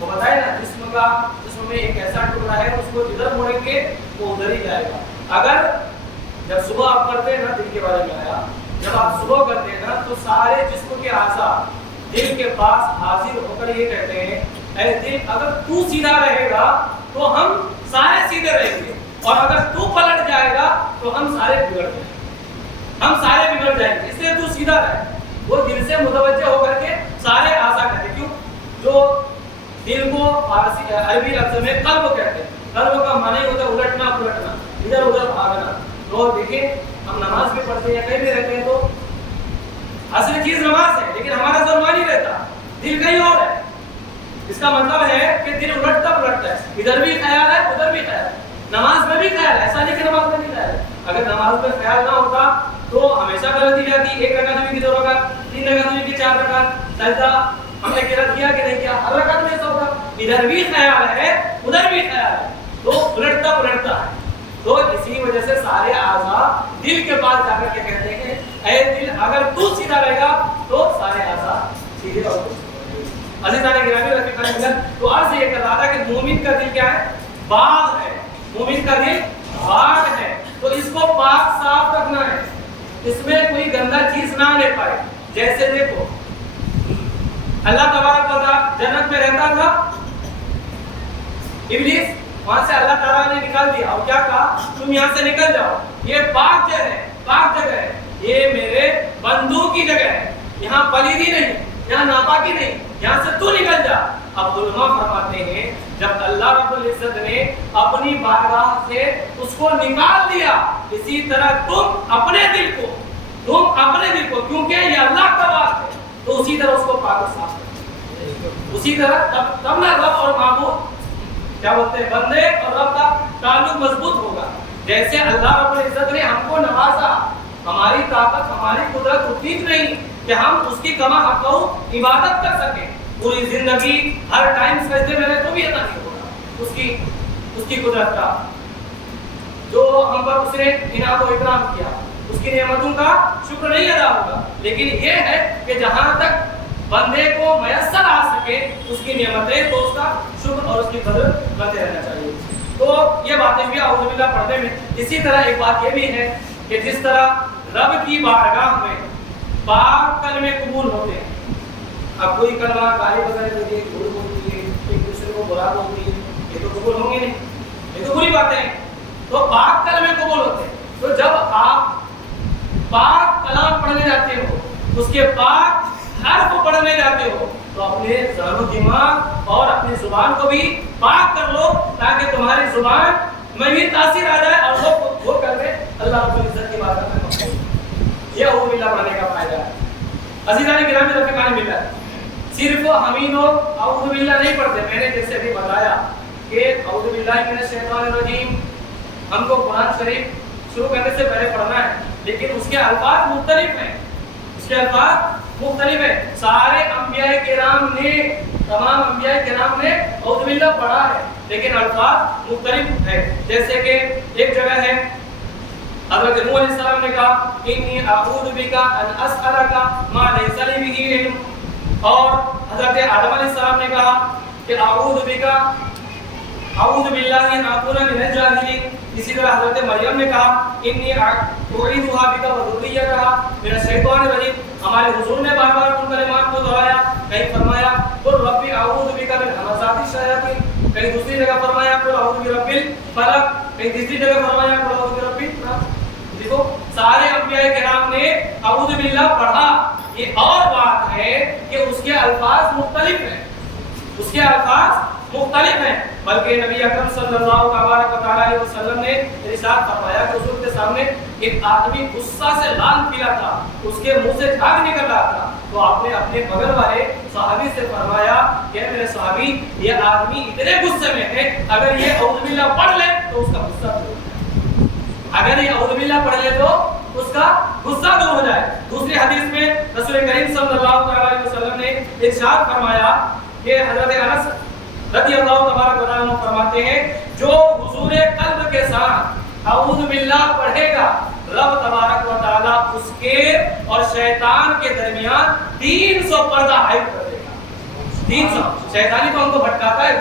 وہ بتائے نا جسم میں ایک ایسا ٹکڑا ہے اس کو جدھر مڑیں گے وہ ادھر ہی جائے گا. اگر جب صبح آپ کرتے ہیں نا, دل کے بارے میں آیا, جب آپ صبح کرتے ہیں نا تو سارے جسم کے اعضاء دل کے پاس حاضر ہو کر یہ کہتے ہیں اے دل اگر تو سیدھا رہے گا تو ہم سارے سیدھے رہیں گے, اور اگر تو پلٹ جائے گا تو ہم سارے بگڑ جائیں گے, ہم سارے بگڑ جائیں گے, اس لیے تو سیدھا رہے. وہ دل سے متوجہ ہو کر کے سارے اعضاء کہتے ہیں. کیوں؟ جو دل کو فارسی عربی لفظ میں قلب کہتے ہیں. قلب کا معنی ہوتا ہے الٹنا پلٹنا, ادھر ادھر بھاگنا. تو دیکھیں ہم نماز بھی پڑھتے ہیں, کہیں بھی رہتے ہیں, تو اصل چیز نماز ہے لیکن ہمارا ذہن وہاں نہیں رہتا, دل کہیں اور ہے. اس کا مطلب ہے کہ دل الٹتا پلٹتا ہے, ادھر بھی خیال ہے ادھر بھی خیال ہے. نماز میں بھی خیال ہے, ایسا نہیں کہ نماز میں نہیں خیال ہے. اگر نماز میں خیال نہ ہوتا تو ہمیشہ غلطی جاتی. ایک رکعت میں بھی 2 رکعت, 3 رکعت میں بھی 4 رکعت, سجدہ ہم نے کیا کہ نہیں کیا, ہر رکعت میں ایسا ہوگا. ادھر بھی خیال ہے ادھر بھی خیال ہے, تو الٹتا پلٹتا ہے. تو اسی وجہ سے سارے اعضاء دل کے پاس جا کر کے کہتے ہیں اے دل اگر تو سیدھا رہے گا تو سارے اعضاء سیدھے ہو گے. عزیزان گرامی رفیقان ملت, تو عرض یہ کر رہا تھا کہ مومن کا دل کیا ہے؟ باغ ہے. مومن کا دل باغ ہے, تو اس کو پاک صاف رکھنا ہے, اس میں کوئی گندا چیز نہ لے پائے. جیسے دیکھو اللہ تبارک و تعالی جنت میں رہتا تھا, ابلیس وہاں سے اللہ تعالیٰ نے نکال دیا اور کیا کہا تم یہاں سے نکل جاؤ, یہ پاک جگہ ہے, پاک جگہ ہے, یہ میرے بندوں کی جگہ ہے, یہاں پلیدی نہیں, یہاں ناپاکی نہیں, یہاں سے تو نکل جا. اب علماء فرماتے ہیں جب اللہ رب العزت نے اپنی بارگاہ سے اس کو نکال دیا, اسی طرح تم اپنے دل کو کیونکہ یہ اللہ کا بات ہے تو اسی طرح اس کو پاک و صاف کرو. اسی طرح تب نہ رب اور معبود کیا بولتے ہیں بندے اور رب کا تعلق مضبوط ہوگا. جیسے اللہ رب العزت نے ہم کو نوازا, ہماری طاقت ہماری قدرت اتنی نہیں کہ ہم اس کی کما حق عبادت کر سکیں. پوری زندگی ہر ٹائم سجدے میں رہے تو بھی ادا نہیں ہوگا اس کی قدرت کا. جو ہم پر اس نے انعام و اکرام کیا اس کی نعمتوں کا شکر نہیں ادا ہوگا. لیکن یہ ہے کہ جہاں تک بندے کو میسر آ سکے اس کی نعمتیں تو اس کا شکر اور اس کی قدر کرتے رہنا چاہیے. تو یہ باتیں بھی اعوذ باللہ پڑھنے میں. اسی طرح ایک بات یہ بھی ہے کہ جس طرح رب کی بارگاہ میں پاک کلمے قبول ہوتے ہیں. اب کوئی کلمہ گالی وغیرہ دیتی ہے, جھوٹ بولتی ہے, ایک دوسرے کو برا بولتی ہے, یہ تو قبول ہوں گے نہیں, یہ تو بری باتیں ہیں. تو پاک کلمے قبول ہوتے ہیں. تو جب آپ پاک کلام پڑھنے جاتے ہو, اس کے پاک حرف پڑھنے جاتے ہو, تو اپنے ذہن و دماغ اور اپنی زبان کو بھی پاک کر لو تاکہ تمہاری زبان میں بھی تاثیر آ جائے اور وہ کر کے اللہ رب العزت کی بات میں مقبول. یہ اعوذ باللہ پڑھنے کا فائدہ ہے. عزیزان گرامی رفیقان ملت, صرف ہمیں لوگ اعوذ باللہ نہیں پڑھتے. میں نے جیسے ابھی بتایا کہ اعوذ باللہ من الشیطان الرجیم ہم کو قرآن شریف شروع کرنے سے پہلے پڑھنا ہے, لیکن اس کے الفاظ مختلف ہیں. اس کے الفاظ مختلف ہیں. سارے انبیاء کرام نے, تمام انبیاء کرام نے اعوذ باللہ پڑھا ہے, لیکن الفاظ مختلف ہیں. جیسے کہ ایک جگہ ہے حضرت نوح علیہ السلام نے کہا انی اعوذ بک ان اسالک ما لیس لی بہ علم, اور حضرت آدم علیہ السلام نے کہا کہ اعوذ باللہ ان اکون من الجاہلین. اسی طرح حضرت مریم نے کہا انی اعوذها بک و ذریتها من الشیطان الرجیم. ہمارے حضور نے بار بار ان کلمات کو دہرایا. کہیں فرمایا قل ربی اعوذ بک من همزات الشیاطین, کہیں دوسری جگہ فرمایا قل اعوذ برب الفلق, کہیں تیسری جگہ فرمایا قل اعوذ برب الناس. دیکھو سارے انبیاء کرام نے اعوذ باللہ پڑھا. یہ اور بات ہے کہ اس کے الفاظ مختلف ہیں, اس کے الفاظ مختلف ہیں. بلکہ نبی اکرم صلی اللہ علیہ وسلم نے ارشاد فرمایا کہ حضور کے سامنے ایک آدمی غصہ سے لال پیلا تھا, اس کے منہ سے جھاگ نکل رہا تھا. تو آپ نے اپنے بغل والے صحابی سے فرمایا کہ میرے صحابی یہ آدمی اتنے غصے میں ہے, اگر یہ اعوذ باللہ پڑھ لے تو اس کا غصہ دور ہو جائے, اگر یہ اعوذ باللہ پڑھ لے تو اس کا غصہ دور ہو جائے. دوسری حدیث میں رسول کریم صلی اللہ علیہ وسلم نے ارشاد فرمایا کہ حضرت انس رضی اللہ تبارک و تعالیٰ فرماتے ہیں جو حضور قلب کے ساتھ اعوذ باللہ پڑھے گا رب تبارک و تعالیٰ اس کے اور شیطان کے درمیان 300 پردہ حائل کر دے گا. 300 शैतानी तो हमको भटकाता है,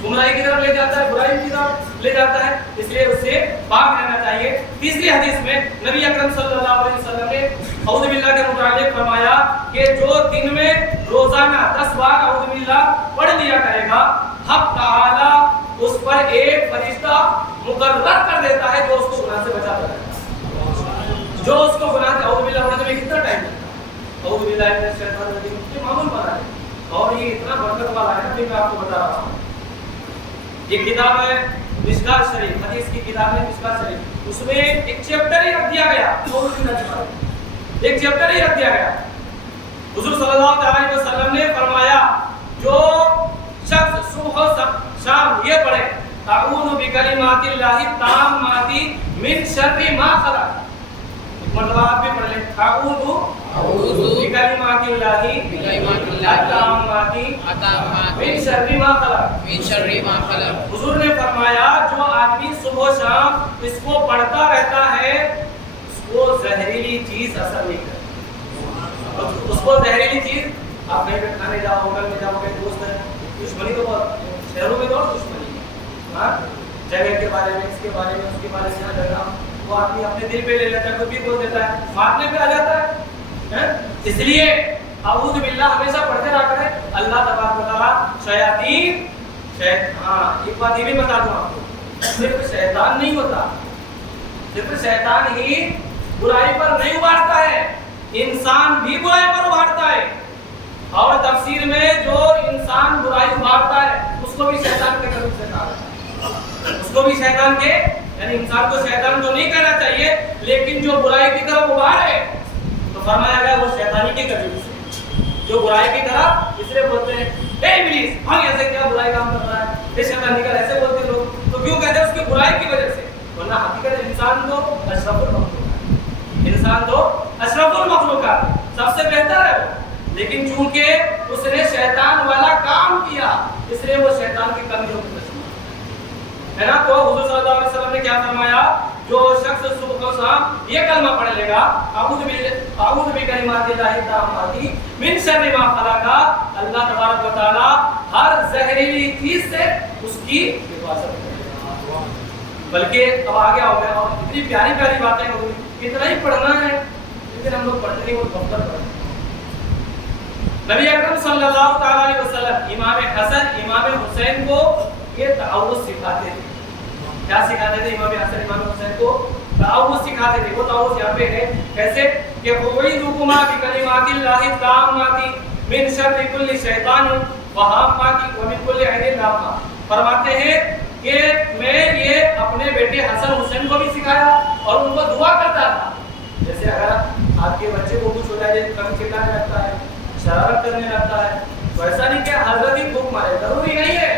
गुमराही की तरफ ले जाता है, बुराई की तरफ ले जाता है, इसलिए उससे पाक रहना चाहिए। तीसरी हदीस में नबी अकरम सल्लल्लाहु अलैहि वसल्लम ने औज़ु बिल्लाह के मुतालिक फरमाया कि जो दिन में रोजाना 10 बार औज़ु बिल्लाह पढ़ लिया करेगा, हक ताला उस पर एक फरिश्ता मुकर्रर कर देता है जो उसको गुनाह से बचाता है। जो उसको गुनाह औज़ु बिल्लाह पढ़ने में कितना टाइम लगता है, औज़ु बिल्लाह मिनश शैतानिर रजीम, ये मामूल बना है और ये इतना बरकत वाला है कि मैं आपको बता रहा हूँ। ये किताब है मिशकात शरीफ, हदीस की किताब है मिशकात शरीफ, उसमें एक चैप्टर ही रख दिया गया, एक चैप्टर ही रख दिया गया। हुजूर सल्लल्लाहु अलैहि वसल्लम ने फरमाया जो शख्स सुबह शाम ये पढ़े अऊज़ु बिकलिमातिल्लाहि ताम्माति मिन शर्रि मा खलक, मतलब आप भी पढ़ लें अऊज़ु बिकलिमातिल्लाहि ताम्माति मिन शर्रि मा खलक। हुजूर ने फरमाया जो आदमी सुबह शाम इसको पढ़ता रहता है उसको जहरीली चीज असर नहीं करती। उसको जहरीली चीज, आप कहीं पे खाने जाओ, होटल में जाओ, कहीं दोस्त है, दुश्मनी तो बहुत शहरों में तो और दुश्मनी है, हाँ जगह के बारे में, इसके बारे में, उसके बारे में, यहाँ जगह वो आदमी अपने दिल पे ले लेता है, कुछ भी बोल देता है, मारने पे आ जाता है। इसलिए अऊज़ु बिल्लाह हमेशा पढ़ते रहा करें। अल्लाह तबारक व तआला शयातीन, हाँ एक बात ये भी बता दूं आपको, सिर्फ शैतान नहीं होता, सिर्फ शैतान ही बुराई पर नहीं उभारता है, इंसान भी बुराई पर उभारता है। और तफसीर में जो इंसान बुराई उभारता है उसको भी शैतान के करीब से कहा है, उसको भी शैतान के, यानी इंसान को शैतान तो नहीं कहना चाहिए, लेकिन जो बुराई की तरफ उभारे तो फरमाया गया वो शैतानी के करीब से, जो बुराई की तरफ, इसलिए बोलते हैं ए इब्लीस भाग ऐसे, क्या बुराई काम कर रहा है, ये शैतान निकल, ऐसे बोलते लोग, तो क्यों कहते हैं उसकी बुराई की वजह से, वरना हकीकत इंसान तो अशरफुल मखलूक है, इंसान तो अशरफुल मखलूक है, सबसे बेहतर है वो, लेकिन चूंकि उसने शैतान वाला काम किया इसलिए वो शैतान की कमजोर है ना। तो हुजूर सल्लल्लाहु अलैहि वसल्लम ने क्या फरमाया, जो शख्स सुबह को शाम ये कलमा पढ़ लेगा अऊज़ु बिकलिमातिल्लाहि ताम्माति मिन शर्रि मा खलक, अल्लाह तबारक व तआला हर जहरीली चीज से उसकी हिफाजत करेगा। बल्कि अब आगे आओ गया और इतनी प्यारी प्यारी बातें हो गई, इतना ही पढ़ना है, लेकिन हम लोग पढ़ते नहीं, वो गफलत पढ़ते। नबी अकरम सल्लल्लाहु अलैहि वसल्लम इमाम हसन इमाम हुसैन को ये ताउज़ सिखाते थे। क्या सिखाते थे? इमाम हसन इमाम हुसैन को ताउज़ सिखाते थे। वो ताउज़ यहाँ पे है कैसे कि उईदुकुमा बिकलिमातिल्लाहि ताम्माति मिन शर्रि कुल्ली शैतान व हाम्माति व मिन कुल्ली ऐनिन लाम्मा। फरमाते हैं कि मैं ये अपने बेटे हसन हुसैन को भी सिखाया और उनको दुआ करता था। जैसे अगर आपके बच्चे को कुछ हो जाए, कम चिल्लाने लगता है, शरारत करने लगता है, तो ऐसा नहीं कि हजरत ही फूंक मारे, जरूरी नहीं है।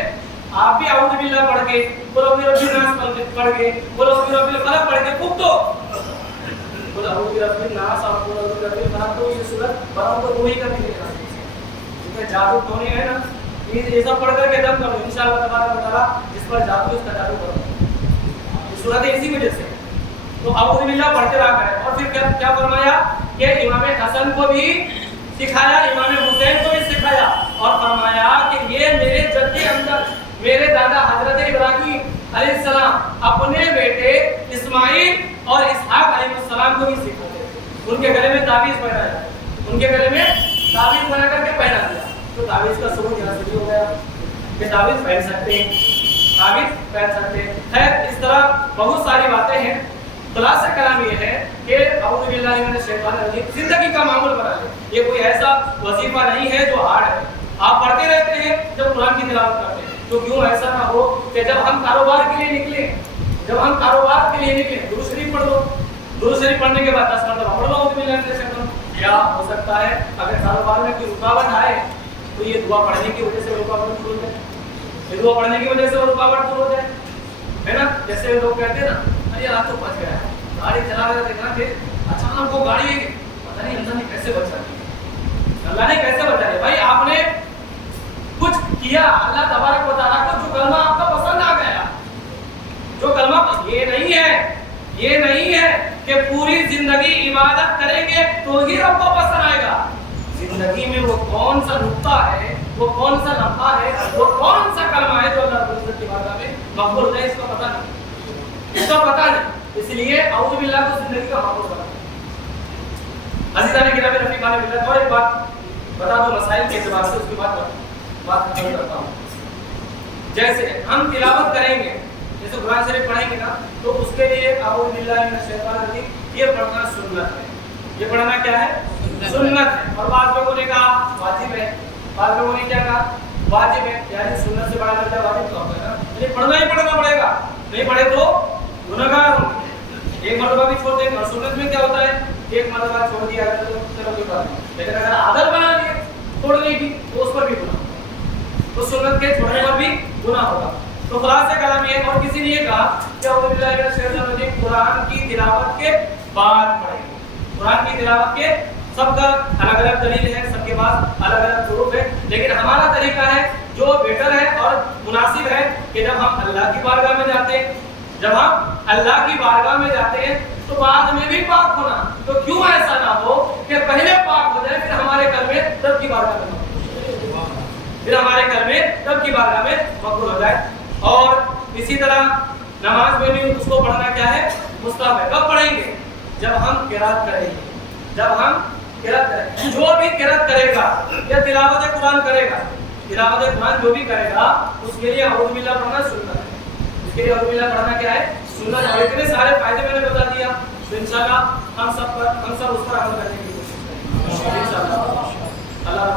आप भी अऊज़ु बिल्लाह पढ़ के, कुल अऊज़ु बिरब्बिन नास पढ़ के, कुल अऊज़ु बिरब्बिल फलक पढ़ के फूंक दो। कुल अऊज़ु बिरब्बिन नास और कुल अऊज़ु बिरब्बिल फलक, तो ये सूरत बराबर को वही कर देंगे ना, इसमें जादू होने है ना, ये सब पढ़ करके दम करो इंशाअल्लाह तबारक व तआला, जिस पर जादू उसका जादू करो। ये सूरत है इसी वजह से, तो अऊज़ु बिल्लाह पढ़ते रहा करें। और फिर क्या फरमाया कि इमाम हसन को भी सिखाया, इमाम हुसैन को भी सिखाया और फरमाया कि ये मेरे जद्दे अंदर मेरे दादा हजरत इब्राहीम अलैहिस्सलाम अपने बेटे इस्माइल और इसहाक अलैहिस्सलाम को भी सिखाते थे। उनके गले में ताबीज़ पहनाया, उनके गले में ताबीज़ बना करके पहना दिया। तो ताबीज़ का सबूत यहाँ से भी हो गया कि ताबीज़ पहन सकते हैं, ताबीज़ पहन सकते हैं। खैर इस तरह बहुत सारी बातें हैं। खुलासा कलाम ये है कि अऊज़ु बिल्लाहि मिनश शैतानिर रजीम जिंदगी का मामूल बना ले। ये कोई ऐसा वजीफा नहीं है जो हार्ड है, आप पढ़ते रहते हैं जब कुरान की तिलावत करते हैं। तो क्यों ऐसा ना हो कि जब हम कारोबार के लिए निकले, जब हम कारोबार के लिए निकले, दुरूद शरीफ पढ़ लो, दुरूद शरीफ पढ़ने के बाद 10 मरतबा पढ़ लो अऊज़ु बिल्लाहि मिनश शैतानिर रजीम। क्या हो सकता है अगर कारोबार में कोई रुकावट आए तो ये दुआ पढ़ने की वजह से रुकावट दूर हो जाए, ये दुआ पढ़ने की वजह से रुकावट दूर हो जाए, है ना। जैसे लोग कहते हैं ना, अरे यार तो बच गया है, गाड़ी चला रहे थे ना, फिर अचानक वो गाड़ी पता नहीं अल्लाह ने कैसे बचा दी, अल्लाह ने कैसे बचा दिया। भाई आपने कुछ किया अल्लाह तबारक व तआला को, जो कलमा आपका पसंद आ गया, जो कलमा, ये नहीं है कि पूरी जिंदगी इबादत करेंगे तो ही रब को पसंद आएगा। जिंदगी में वो कौन सा नुक्ता है वो कौन सा लम्हा है, वो कौन सा कलमा है जो अल्लाह रब्बुल इज्जत की बारगाह में मकबूल है, इसका पता नहीं, इसका पता नहीं। इसलिए औज़ु बिल्लाह को जिंदगी का माहौल बना। अज़ीज़ान गिरामी रफ़ीक़ान बिल्लाह, और एक बात बता दो मसाइल के एतबार से, उसके बाद बात खत्म करता हूँ। जैसे हम तिलावत करेंगे, जैसे कुरान शरीफ पढ़ेंगे ना, तो उसके लिए औज़ु बिल्लाहि मिनश शैतानिर रजीम ये पढ़ना सुन्नत है। ये पढ़ना क्या है? सुन्नत है। और बाद लोगों ने कहा वाजिब है, बाद लोगों ने क्या कहा? वाजिब है, यानी सुन्नत से बड़ा दर्जा वाजिब तो होगा ना, ये पढ़ना ही पढ़ना पड़ेगा, नहीं पढ़े तो गुनहगार होंगे। एक मर्तबा भी छोड़ देंगे, और सुन्नत में क्या होता है, एक मर्तबा छोड़ दिया तो चलो कोई बात नहीं, लेकिन अगर आदत बना लिए छोड़ने की तो उस पर भी गुनाह, तो सुन्नत के छोड़ने पर भी गुनाह होगा। तो खुलासा कलाम ये, और किसी ने ये कहा कि औज़ु बिल्लाहि मिनश शैतानिर रजीम कुरान की तिलावत के बाद पढ़ेंगे। कुरान की तिलावत के सबका अलग अलग दलील है, सबके पास अलग अलग ज़रूरत है, लेकिन हमारा तरीका है जो बेटर है और मुनासिब है कि जब हम अल्लाह की बारगाह में जाते हैं, जब हम अल्लाह की बारगाह में जाते हैं तो बाद में भी पाक होना। तो क्यों ऐसा ना हो कि पहले पाक हो जाए, फिर हमारे कलमे तब की बारगाह में, फिर हमारे कलमे तब की बारगाह में मकबूल हो जाए। और इसी तरह नमाज में भी उसको पढ़ना क्या है? मुस्तहब है। कब पढ़ेंगे? जब हम किरात करेंगे, जब हम किरात करेंगे। जो भी किरात करेगा या तिलावत कुरान करेगा, तिलावत कुरान जो भी करेगा उसके लिए औज़ु बिल्लाह पढ़ना सुन्नत है। इसके लिए औज़ु बिल्लाह पढ़ना क्या है? सुन्नत। और इतने सारे फायदे मैंने बता दिया, तो इंशाल्लाह हम सब उस पर अमल करने की कोशिश करेंगे इंशाल्लाह। अल्लाह